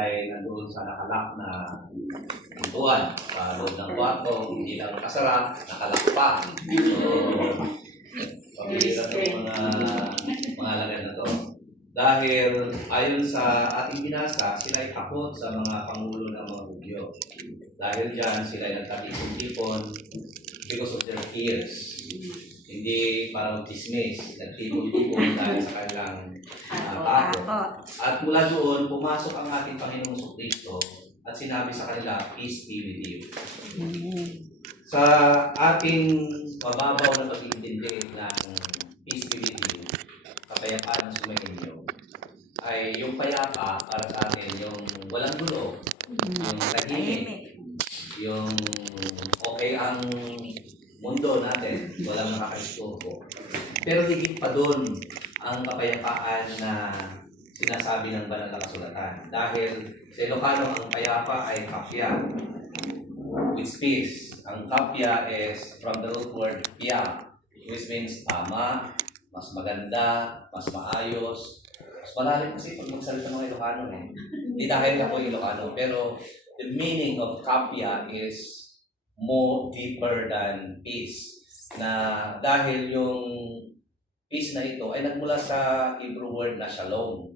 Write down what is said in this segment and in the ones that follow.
ay nandoon sa nakalak na pintuan sa loob ng kwarto, hindi lang nakasara, nakalak pa. So, pabihira ng mga lagay na to. Dahil ayon sa ating binasa, sila ay takot sa mga pangulo ng mga Hudyo. Dahil dyan, sila ay nagkatipon-tipon because of their fears. Hindi para dismiss, nagtipon-tipon dahil sa kanilang takot. At mula doon, pumasok ang ating Panginoong Jesucristo at sinabi sa kanila, peace be with you. Sa ating mababaw na pag-intindi ng peace be with you, kapayapaan ng sumainyo, ay yung payapa para sa atin, yung walang gulo, yung tahimik, yung okay ang mundo natin, walang nakakaistorbo. Pero higit pa doon ang kapayapaan na sinasabi ng banal na kasulatan. Dahil sa Ilocano, ang payapa ay kapya, which peace. Ang kapya is from the root word pia, which means tama, mas maganda, mas maayos. Mas malalim kasi pag magsalita ng Ilocano Hindi dahil ako Ilocano, pero the meaning of kapya is more deeper than peace. Na dahil yung peace na ito ay nagmula sa Hebrew word na shalom.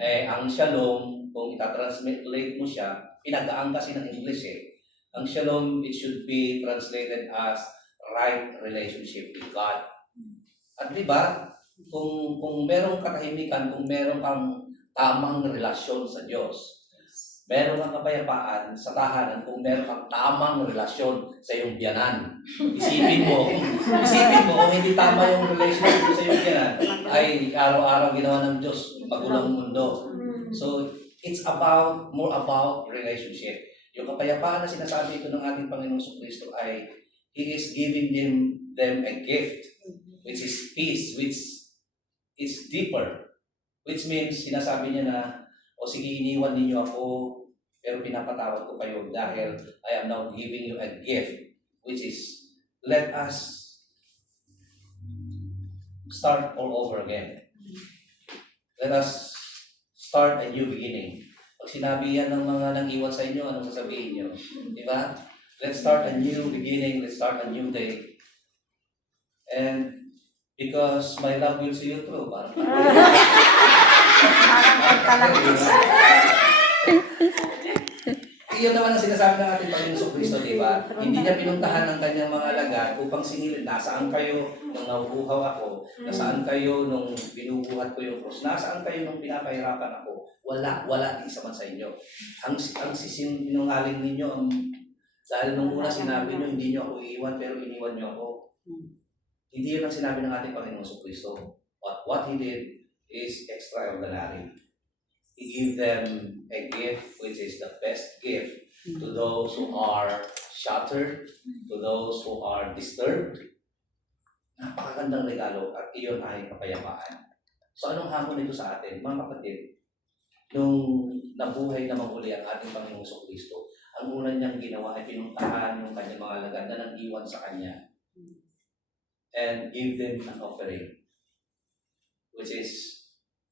Ang shalom, kung itatranslate mo siya, pinagaan kasi ng English Ang shalom, it should be translated as right relationship with God. At di ba, kung merong katahimikan, kung merong kang tamang relasyon sa Diyos, meron kang kapayapaan sa tahanan kung meron kang tamang relasyon sa iyong biyanan. Isipin mo kung hindi tama yung relationship mo sa iyong biyanan, ay araw-araw ginawa ng Diyos, magulong mundo. So, it's more about relationship. Yung kapayapaan na sinasabi ito ng ating Panginoong Jesucristo ay He is giving them a gift, which is peace, which is deeper. Which means, sinasabi niya na, o sige, iniwan ninyo ako, pero pinapatawad ko kayo dahil I am now giving you a gift, which is, let us start all over again. Let us start a new beginning. Pag sinabi yan ng mga nang-iwan sa inyo, anong sasabihin nyo? Di ba? Let's start a new beginning, let's start a new day. And because my love will see you through, parang iyon naman ang sinasabi ng ating Panginoon Jesucristo, di ba? Hindi niya pinuntahan ng kanyang mga alagad upang singilin, nasaan kayo nung nauuhaw ako? Nasaan kayo nung binubuhat ko yung krus? Nasaan kayo nung pinapahirapan ako? Wala, di isa man sa inyo. Ang sinungaling ninyo, dahil nung una sinabi niyo, hindi niyo ako iiwan, pero iniwan niyo ako. Hindi yun ang sinabi ng ating Panginoon Jesucristo. What He did is extraordinary. He gave them a gift which is the best gift to those who are shattered, to those who are disturbed. Napakagandang regalo at iyon ay kapayapaan. So anong hamon nito sa atin? Mga kapatid, nung nabuhay na muli ang ating Panginoong Jesucristo, ang una niyang ginawa ay pinuntahan yung kanyang mga alagad na nang-iwan sa kanya and give them an offering, which is,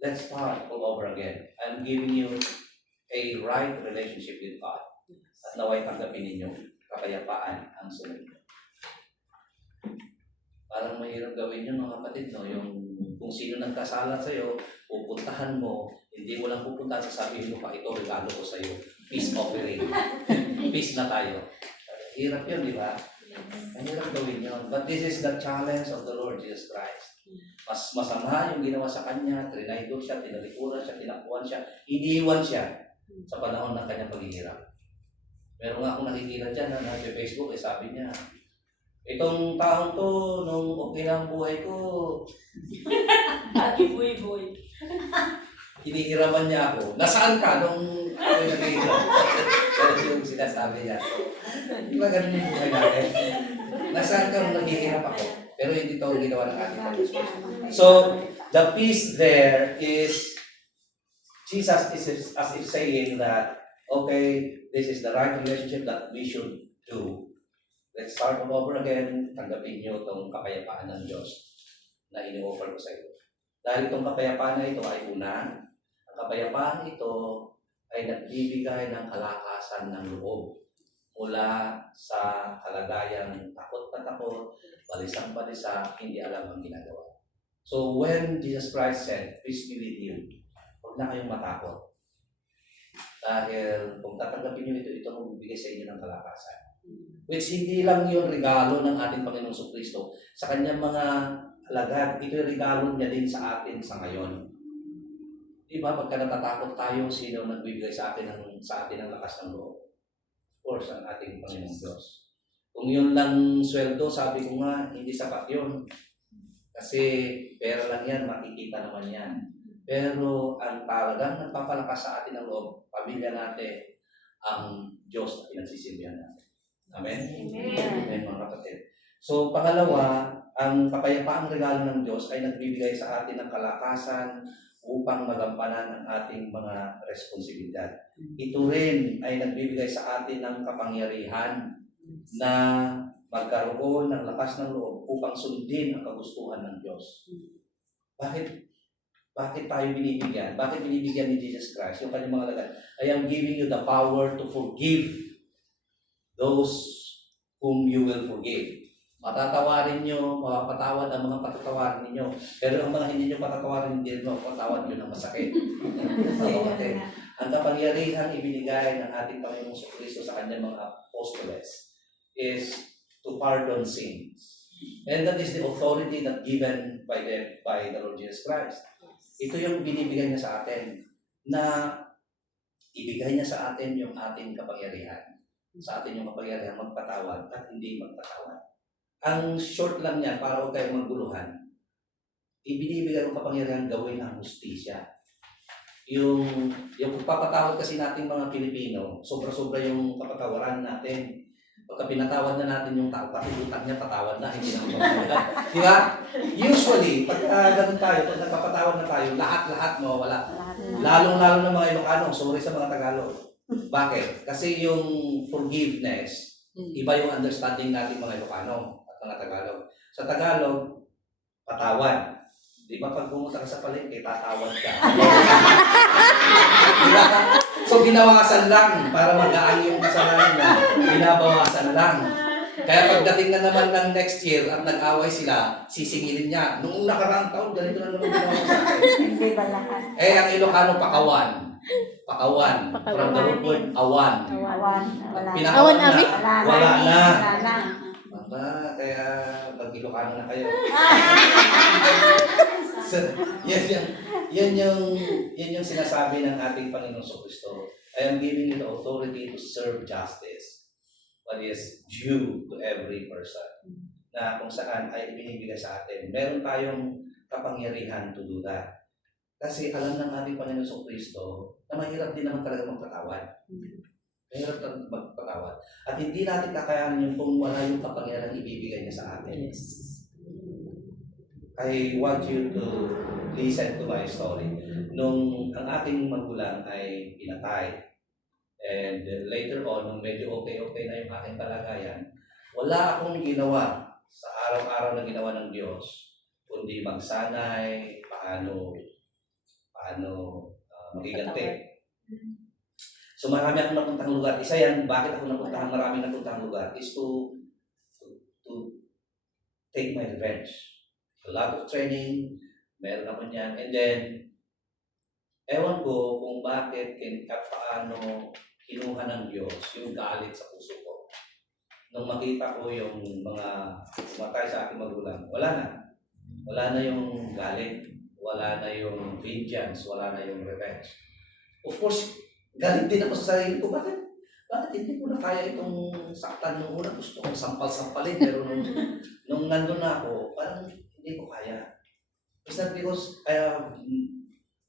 let's start all over again. I'm giving you a right relationship with God. At naway tanggapin ninyo, kapayapaan ang sunod. Parang mahirap gawin yun mga kapatid, no? Yung kung sino nagkasala sa'yo, pupuntahan mo, hindi mo lang pupuntahan, sasabihin mo pa, ito regalo ko sa'yo. Peace offering. Peace na tayo. Hirap yun, di ba? Mahirap gawin yun. But this is the challenge of the Lord Jesus Christ. Mas masama yung ginawa sa kanya, trinaydo siya, tinalikuran siya, tinakuan siya, iniwan siya sa panahon ng kanyang paghihirap. Meron nga akong nakikita dyan na sa Facebook, sabi niya, itong taong to, nung okay na ang buhay ko, Boy. hinihiraman niya ako. Nasaan ka nung ako'y naghihirap? Ganun yung sinasabi niya. Di ba ganun yung buhay natin? Nasaan ka nung naghihirap ako? Pero hindi ito ang ginawa ng ating Panginoon. So, the peace there is, Jesus is as if saying that, okay, this is the right relationship that we should do. Let's start all over again. Tanggapin niyo itong kapayapaan ng Diyos na ini-offer ko sa iyo. Dahil itong kapayapaan na ito ay una, ang kapayapaan ito ay nagbibigay ng kalakasan ng loob mula sa kalagayang takot na takot, balisang-balisa, hindi alam ang ginagawa. So when Jesus Christ said, "Peace be with you," huwag na kayong matakot. Dahil kung tatanggapin nyo ito, ito ang magbibigay sa inyo ng kalakasan. Which hindi lang yung regalo ng ating Panginoong Kristo sa kanyang mga alagad. Ito yung regalo niya din sa atin sa ngayon. Diba, pagka natatakot tayo, sino nagbibigay sa atin ng lakas ng loob? Of course, ang ating Panginoong Diyos. Kung yun lang sweldo, sabi ko nga, hindi sapat yun. Kasi pera lang yan, makikita naman yan. Pero ang talagang nagpapalakas sa atin ng loob, pamilya natin, ang Diyos na pinagsisilbihan natin. Amen? Amen, mga kapatid. So, pangalawa, ang kapayapaang regalo ng Diyos ay nagbibigay sa atin ng kalakasan upang magampanan ang ating mga responsibilidad. Ito rin ay nagbibigay sa atin ng kapangyarihan na magkaroon ng lakas ng loob upang sundin ang kagustuhan ng Diyos. Bakit tayo binibigyan? Bakit binibigyan ni Jesus Christ? Yung kanyang mga lagat, I am giving you the power to forgive those whom you will forgive. Matatawarin nyo, mapapatawad ang mga patatawarin ninyo. Pero ang mga hindi nyo patatawarin, hindi nyo mapapatawad nyo ng masakit. Okay. Ang kapangyarihan ibinigay ng ating Panginoong Kristo sa kanyang mga apostoles is to pardon sins. And that is the authority that given by the Lord Jesus Christ. Ito yung binibigay niya sa atin, na ibigay niya sa atin yung ating kapangyarihan. Sa atin yung kapangyarihan magpatawad at hindi magpatawad. Ang short lang niyan, para huwag kayong maguluhan, ibinibigay ng kapangyarihan gawin ang hustisya. Yung pagpapatawad kasi nating mga Pilipino, sobra-sobra yung kapatawaran natin. Pagka pinatawad na natin yung tao, pati utang niya patawad na, hindi na magpapatawad. Di ba? Usually, pagka ganun tayo, pag nagpapatawad na tayo, lahat-lahat mawawala. Lalong-lalo ng mga Ilocano, sorry sa mga Tagalog. Bakit? Kasi yung forgiveness, iba yung understanding natin mga Ilocano at mga Tagalog. Sa Tagalog, patawad. Di ba pag pumunta ka sa palengke, tatawad ka. Diba? So, binawasan lang para magaan yung kasalanan na. Binabawasan lang. Kaya pagdating na naman ng next year at nag-away sila, sisingilin niya. Noong nakaraang taon, ganito na naman ginawa sa akin. Hindi ba lahat? Ang Ilocano, pakawan. Pakawan. From the root word, awan. Awan. Wala. Pinakawan na, wala na. Wala na. Aba, kaya mag-Ilocano na kayo. So, yan yung sinasabi ng ating Panginoong Kristo. I am giving you the authority to serve justice, what is due to every person. Na kung saan ay ibinibigay sa atin. Meron tayong kapangyarihan to do that. Kasi alam ng ating Panginoong Kristo na mahirap din naman talaga magpatawad. Mahirap magpatawad. At hindi natin kakayanin yung kung wala yung kapangyarihan ibibigay niya sa atin. Yes. I want you to listen to my story. Nung ang aking magulang ay pinatay, and later on, nung medyo okay na yung aking kalagayan, wala akong ginawa sa araw-araw na ginawa ng Diyos, kundi magsanay, paano magiganti. So marami akong napuntang lugar. Isa yan, bakit ako maraming napuntang lugar, is to take my revenge. A lot of training, meron ako niyan. And then, ewan ko kung bakit at paano kinuha ng Diyos yung galit sa puso ko. Nung makita ko yung mga umatay sa aking magulang, wala na. Wala na yung galit, wala na yung vengeance, wala na yung revenge. Of course, galit din ako sa sarili ko. Bakit hindi ko na kaya itong saktan nung una? Gusto kong sampal-sampalin, pero nung nandun na ako, parang hindi ko kaya. It's not because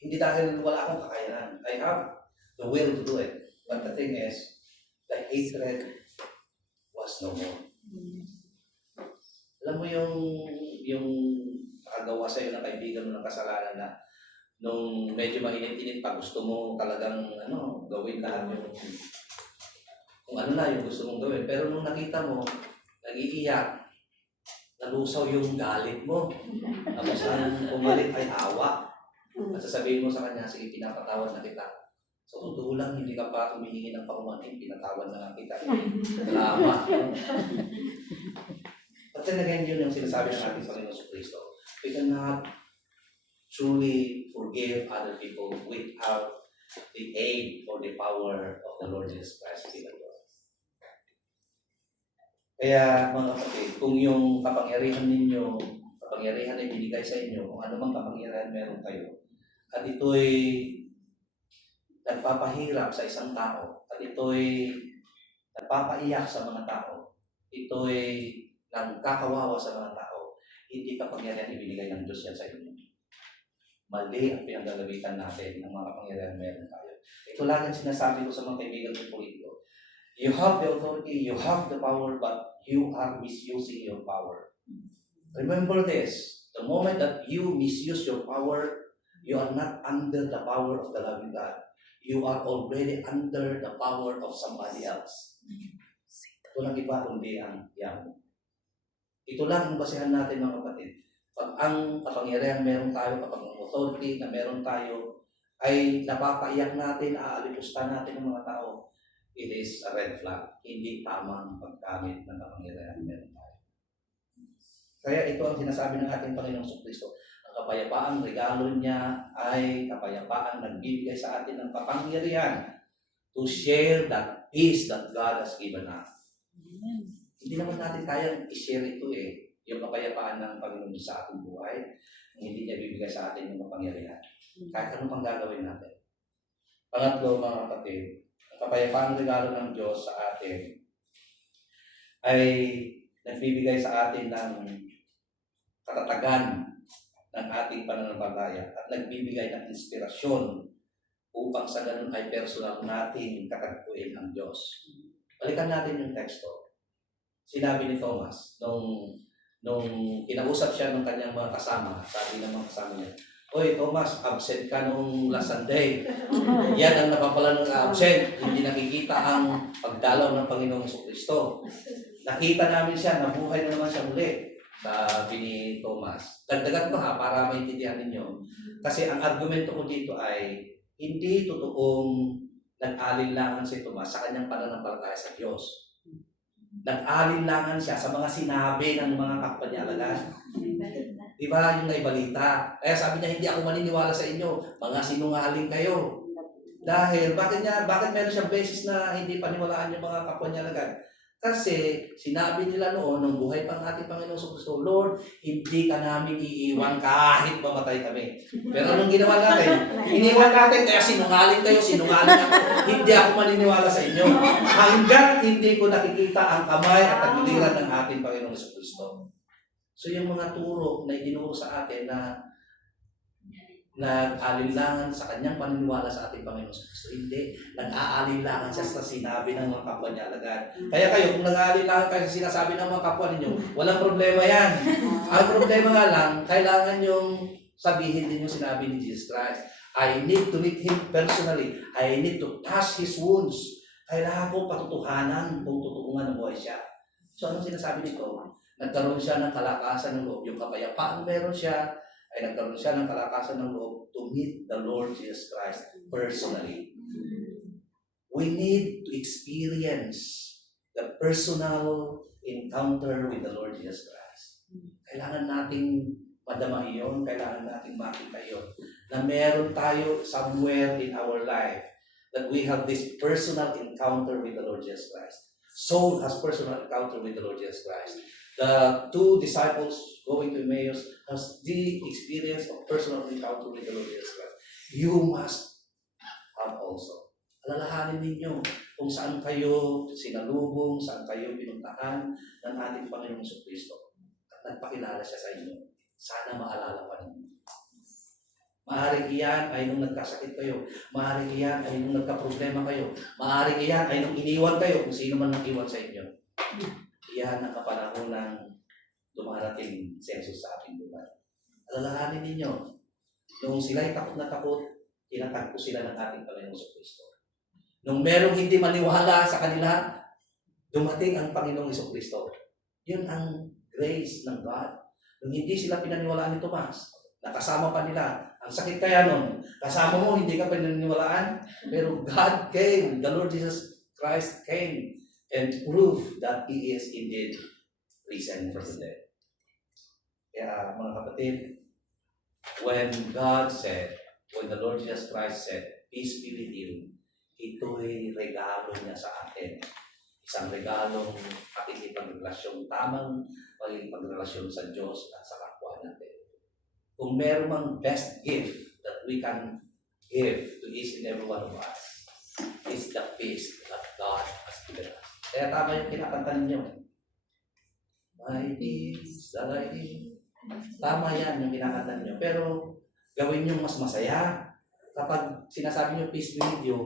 hindi dahil wala akong kakayanan. I have the will to do it. But the thing is, the hatred was no more. Alam mo yung nakagawa sa'yo ng kaibigan mo ng kasalanan na nung medyo mainit-init pa, gusto mo talagang gawin lahat yung kung ano na yung gusto mong gawin. Pero nung nakita mo, nag-iiyak, nalusaw yung galit mo. Tapos ang pumalit ay awa. At sasabihin mo sa kanya, sige, pinapatawad na kita. Sa totoo lang, hindi ka pa humihingi ng paumanhin, pinatawan na lang kita. Salamat. At then again, yun yung sinasabi ng ating Panginoon Kristo. We cannot truly forgive other people without the aid or the power of the Lord Jesus Christ. Kaya mga kapatid, kung yung kapangyarihan ninyo, kapangyarihan ay binigay sa inyo, kung ano mang kapangyarihan meron kayo, at ito'y nagpapahirap sa isang tao, at ito'y nagpapaiyak sa mga tao, ito'y nagkakawawa sa mga tao, hindi kapangyarihan ibinigay ng Diyos yan sa inyo. Mali ang pinanggagabitan natin ng mga kapangyarihan meron tayo. Ito lang ang sinasabi ko sa mga kaibigan ng politiko. You have the authority, you have the power, but you are misusing your power. Remember this, the moment that you misuse your power, you are not under the power of the loving God. You are already under the power of somebody else. Walang iba kundi ang yan. Ito lang ang basehan natin mga kapatid. Pag ang kapangyarihan meron tayo, kapag ang authority na meron tayo, ay napapaiyak natin, aalipusta natin ng mga tao, it is a red flag. Hindi tamang paggamit ng kapangyarihan meron tayo. Kaya ito ang sinasabi ng ating Panginoong Kristo. Ang kapayapaang regalo niya ay kapayapaang nagbibigay sa atin ng kapangyarihan to share that peace that God has given us. Hindi naman natin kayang i-share ito yung kapayapaan ng Panginoon sa ating buhay, hindi niya bibigay sa atin yung kapangyarihan. Kahit ano pang gagawin natin. Pangatlo, mga kapatid, ang kapayapaang regalo ng Diyos sa atin ay nagbibigay sa atin ng katatagan ng ating pananampalataya at nagbibigay ng inspirasyon upang sa ganun ay personal nating katagpuin ang Diyos. Balikan natin yung teksto. Sinabi ni Thomas, nung kinausap siya ng kanyang mga kasama, sabi ng mga kasama niya, "Oy, Thomas, absent ka nung last Sunday." Yan ang napapala ng absent. Hindi nakikita ang pagdalaw ng Panginoong Jesucristo. Nakita namin siya, nabuhay na naman siya muli. Sabi ni Thomas. Dagdagan ko para maintindihan ninyo. Kasi ang argumento ko dito ay hindi totoong nag-alinlangan si Thomas sa kanyang pananampalataya sa Diyos. Nag-alinlangan siya sa mga sinabi ng mga kapwa niya alagad. Di ba yung naibalita? Kaya sabi niya, hindi ako maniniwala sa inyo. Mga sinungaling kayo. Dahil, bakit meron siyang basis na hindi paniwalaan yung mga kapwa niya alagad? Kasi sinabi nila noon, nung buhay pang ating Panginoong Kristo, "Lord, hindi ka namin iiwan kahit mamatay kami." Pero anong ginawa natin? Iniwan natin, kaya sinungaling kayo, sinungaling ako. Hindi ako maniniwala sa inyo. Hanggat hindi ko nakikita ang kamay at taguliran ng ating Panginoong Kristo. So yung mga turo na itinuro sa atin na nag-alinlangan sa kanyang paniniwala sa ating Panginoon Kristo. Hindi. Nag-aalinlangan siya sa sinabi ng mga kapwa niya alagad. Kaya kayo, kung nag-aalinlangan kayo sa sinasabi ng mga kapwa ninyo, walang problema yan. Ang problema nga lang, kailangan yung sabihin din yung sinabi ni Jesus Christ. I need to meet Him personally. I need to touch His wounds. Kailangan ko patutuhanan kung totoo nga ng buhay siya. So anong sinasabi nito? Nagkaroon siya ng kalakasan ng loob. Yung kapayapaan meron siya, ay nagkaroon siya ng kalakasan ng loob to meet the Lord Jesus Christ personally. We need to experience the personal encounter with the Lord Jesus Christ. Kailangan nating madama iyon, kailangan nating makita iyon, na meron tayo somewhere in our life that we have this personal encounter with the Lord Jesus Christ. Saul has personal encounter with the Lord Jesus Christ. The two disciples going to Emmaus has the experience of personal encounter with the Lord Jesus Christ. You must have also. Alalahanin ninyo kung saan kayo sinalubong, saan kayo pinuntahan ng ating Panginoong Jesucristo. At nagpakilala siya sa inyo. Sana maalala pa ninyo. Maaaring iyan ay nung nagkasakit kayo. Maaaring iyan ay nung nagka-problema kayo. Maaaring iyan ay nung iniwan kayo kung sino man nang-iwan sa inyo. Iyan ang kapanahon ng dumarating si Jesus sa ating buhay. Alalahanin ninyo, nung sila'y takot na takot, tinatagpo sila ng ating Panginoong Jesucristo. Nung merong hindi maniwala sa kanila, dumating ang Panginoong Jesucristo. Yun ang grace ng God. Nung hindi sila pinaniwalaan ni Tomas, nakasama pa nila Ang sakit kaya nun, kasama mo, hindi ka paniniwalaan, pero God came, the Lord Jesus Christ came and proved that He is indeed risen from the dead. Kaya mga kapatid, when God said, when the Lord Jesus Christ said, peace be with you, ito'y regalo niya sa atin. Isang regalong pakikipagrelasyon, tamang pakikipagrelasyon sa Diyos at sa kapwa natin. Kung meron mang best gift that we can give to each and every one of us, is the peace that God has given us. Kaya tama yung kinakanta ninyo. My peace that I give. Tama yan yung kinakanta ninyo. Pero gawin nyo mas masaya. Kapag sinasabi nyo peace be with you,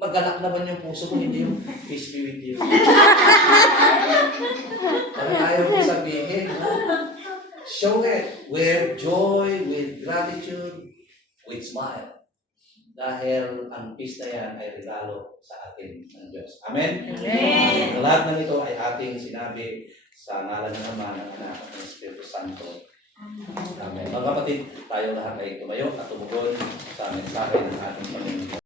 magalak naman yung puso ko, hindi yung peace be with you. Parang ayaw ko sabihin. Show it with joy, with gratitude, with smile. Dahil ang peace na yan ay regalo sa atin ng Diyos. Amen? Amen. Lahat ng ito ay ating sinabi sa ngalan ng Ama, ng Anak, at ng Espiritu Santo. Amen. Mga kapatid, tayo lahat ay tumayo at tumugon sa mensahe ng ating Panginoon.